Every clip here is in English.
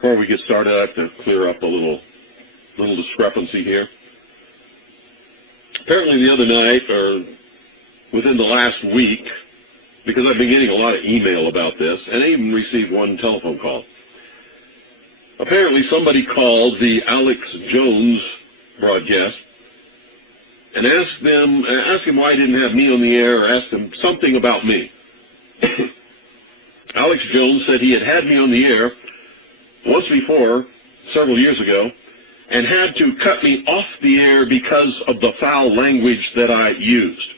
Before we get started, I have to clear up a little discrepancy here. Apparently the other night, or within the last week, because I've been getting a lot of email about this, and I even received one telephone call. Apparently somebody called the Alex Jones broadcast and asked him why he didn't have me on the air, or asked him something about me. Alex Jones said he had me on the air once before, several years ago, and had to cut me off the air because of the foul language that I used.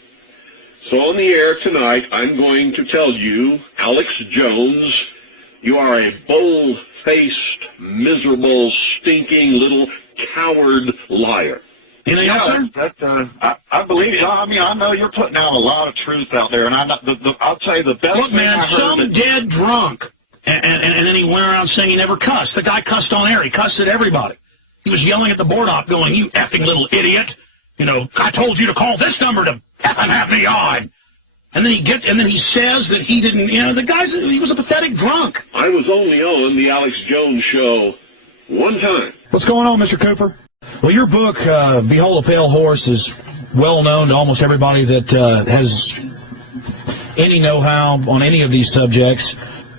So on the air tonight, I'm going to tell you, Alex Jones, you are a bull-faced, miserable, stinking little coward liar. I believe you. I mean, I know you're putting out a lot of truth out there, and I'll tell you the best Look, thing man, I heard. some dead drunk, and then he went around saying he never cussed. The guy cussed on air. He cussed at everybody. He was yelling at the board op, going, "You effing little idiot! You know, I told you to call this number to effing have me on." And then he says that he didn't. You know, he was a pathetic drunk. I was only on the Alex Jones show one time. What's going on, Mr. Cooper? Well, your book, Behold a Pale Horse, is well known to almost everybody that has any know-how on any of these subjects.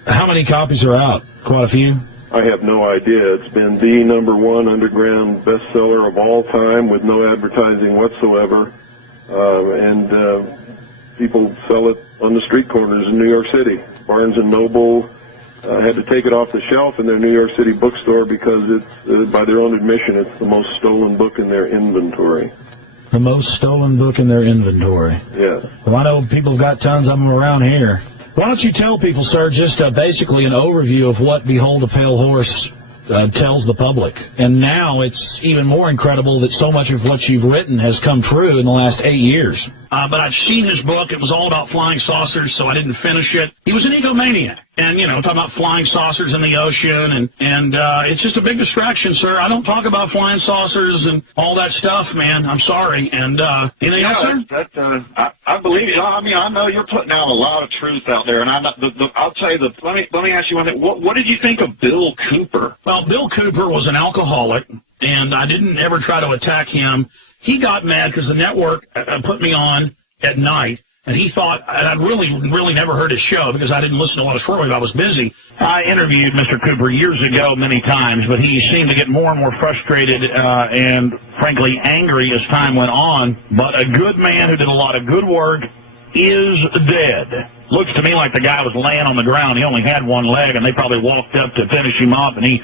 How many copies are out? Quite a few? I have no idea. It's been the #1 underground bestseller of all time with no advertising whatsoever. People sell it on the street corners in New York City. Barnes & Noble had to take it off the shelf in their New York City bookstore because it's, by their own admission, it's the most stolen book in their inventory. The most stolen book in their inventory. Yes. Well, I know people have got tons of them around here. Why don't you tell people, sir, just basically an overview of what Behold a Pale Horse tells the public. And now it's even more incredible that so much of what you've written has come true in the last 8 years. But I've seen his book. It was all about flying saucers, so I didn't finish it. He was an egomaniac. And, you know, talking about flying saucers in the ocean, and it's just a big distraction, sir. I don't talk about flying saucers and all that stuff, man. I'm sorry. And anything else, sir? I believe you. I mean, I know you're putting out a lot of truth out there, and I'll tell you. Let me ask you one thing. What did you think of Bill Cooper? Well, Bill Cooper was an alcoholic, and I didn't ever try to attack him. He got mad because the network put me on at night. And he thought, and I'd really never heard his show because I didn't listen to a lot of shortwave. I was busy. I interviewed Mr. Cooper years ago many times, but he seemed to get more and more frustrated and, frankly, angry as time went on. But a good man who did a lot of good work is dead. Looks to me like the guy was laying on the ground. He only had one leg, and they probably walked up to finish him off, and he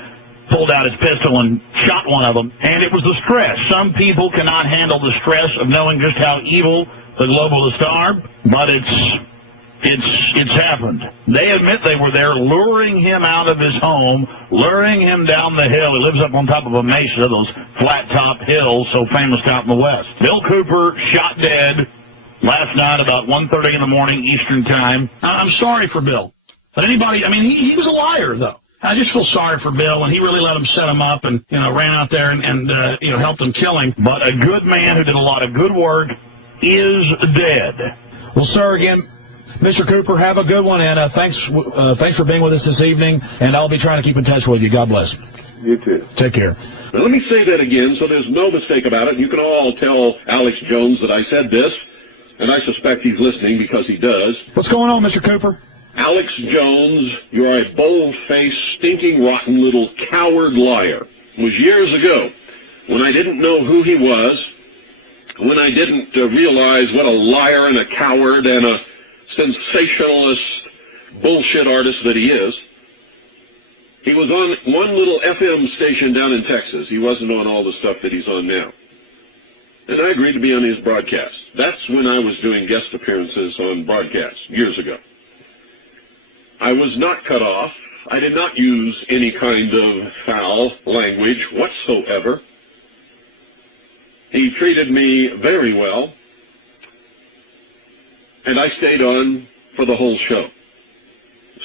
pulled out his pistol and shot one of them. And it was the stress. Some people cannot handle the stress of knowing just how evil the globalists are, but it's happened. They admit they were there luring him out of his home, luring him down the hill. He lives up on top of a mesa, those flat-top hills so famous out in the West. Bill Cooper shot dead last night about 1:30 in the morning Eastern Time. I'm sorry for Bill. But anybody, I mean, he was a liar, though. I just feel sorry for Bill, and he really let him set him up and, you know, ran out there and helped him kill him. But a good man who did a lot of good work is dead. Well, sir, again, Mr. Cooper, have a good one, and thanks for being with us this evening, and I'll be trying to keep in touch with you. God bless. You too. Take care. Now, let me say that again so there's no mistake about it. You can all tell Alex Jones that I said this, and I suspect he's listening because he does. What's going on, Mr. Cooper? Alex Jones, you're a bold-faced, stinking, rotten little coward liar. It was years ago when I didn't know who he was, when I didn't realize what a liar and a coward and a sensationalist bullshit artist that he is. He was on one little FM station down in Texas. He wasn't on all the stuff that he's on now. And I agreed to be on his broadcast. That's when I was doing guest appearances on broadcasts, years ago. I was not cut off. I did not use any kind of foul language whatsoever. He treated me very well, and I stayed on for the whole show.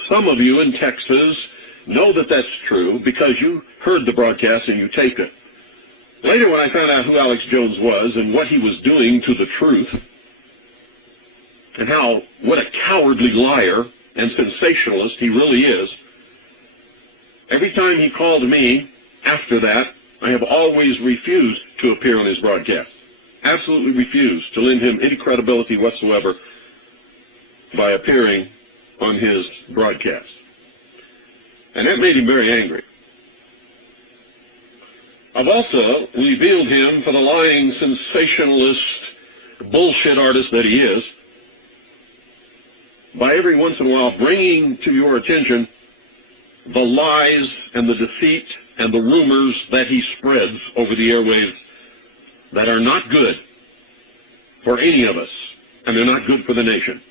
Some of you in Texas know that that's true because you heard the broadcast and you taped it. Later, when I found out who Alex Jones was and what he was doing to the truth, and what a cowardly liar and sensationalist he really is, Every time he called me after that, I have always refused to appear on his broadcast. Absolutely refused to lend him any credibility whatsoever by appearing on his broadcast. And that made him very angry. I've also revealed him for the lying sensationalist bullshit artist that he is by every once in a while bringing to your attention the lies and the deceit and the rumors that he spreads over the airwaves that are not good for any of us, and they're not good for the nation.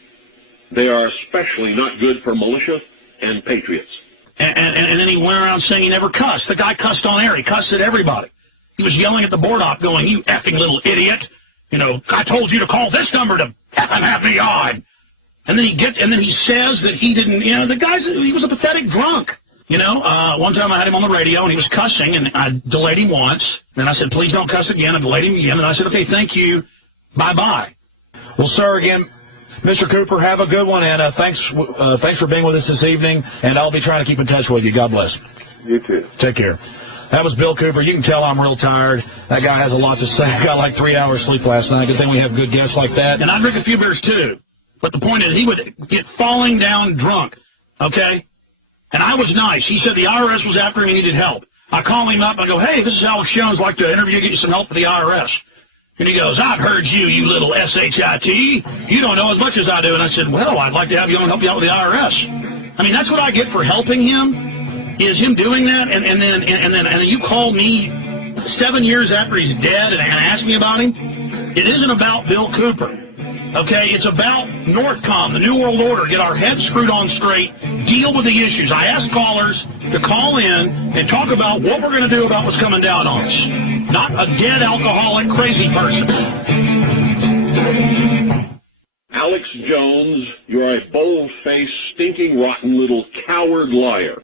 They are especially not good for militia and patriots. And then he went around saying he never cussed. The guy cussed on air. He cussed at everybody. He was yelling at the board op going, you effing little idiot. You know, I told you to call this number to effing have me on. And then he says that he didn't, you know, he was a pathetic drunk. You know, one time I had him on the radio and he was cussing and I delayed him once. Then I said, please don't cuss again. I delayed him again. And I said, okay, thank you. Bye-bye. Well, sir, again, Mr. Cooper, have a good one, and thanks for being with us this evening, and I'll be trying to keep in touch with you. God bless. You too. Take care. That was Bill Cooper. You can tell I'm real tired. That guy has a lot to say. I got like 3 hours sleep last night. Good thing we have good guests like that. And I drink a few beers, too. But the point is, he would get falling down drunk, okay? And I was nice. He said the IRS was after him and he needed help. I call him up. I go, hey, this is Alex Jones. I'd like to interview you, get you some help for the IRS. And he goes, I've heard you, you little SHIT. You don't know as much as I do. And I said, well, I'd like to have you on and help you out with the IRS. I mean, that's what I get for helping him, is him doing that. And then you call me 7 years after he's dead and ask me about him. It isn't about Bill Cooper. Okay, it's about Northcom, the New World Order. Get our heads screwed on straight, deal with the issues. I ask callers to call in and talk about what we're going to do about what's coming down on us. Not a dead alcoholic crazy person. Alex Jones, you're a bold-faced, stinking, rotten little coward liar.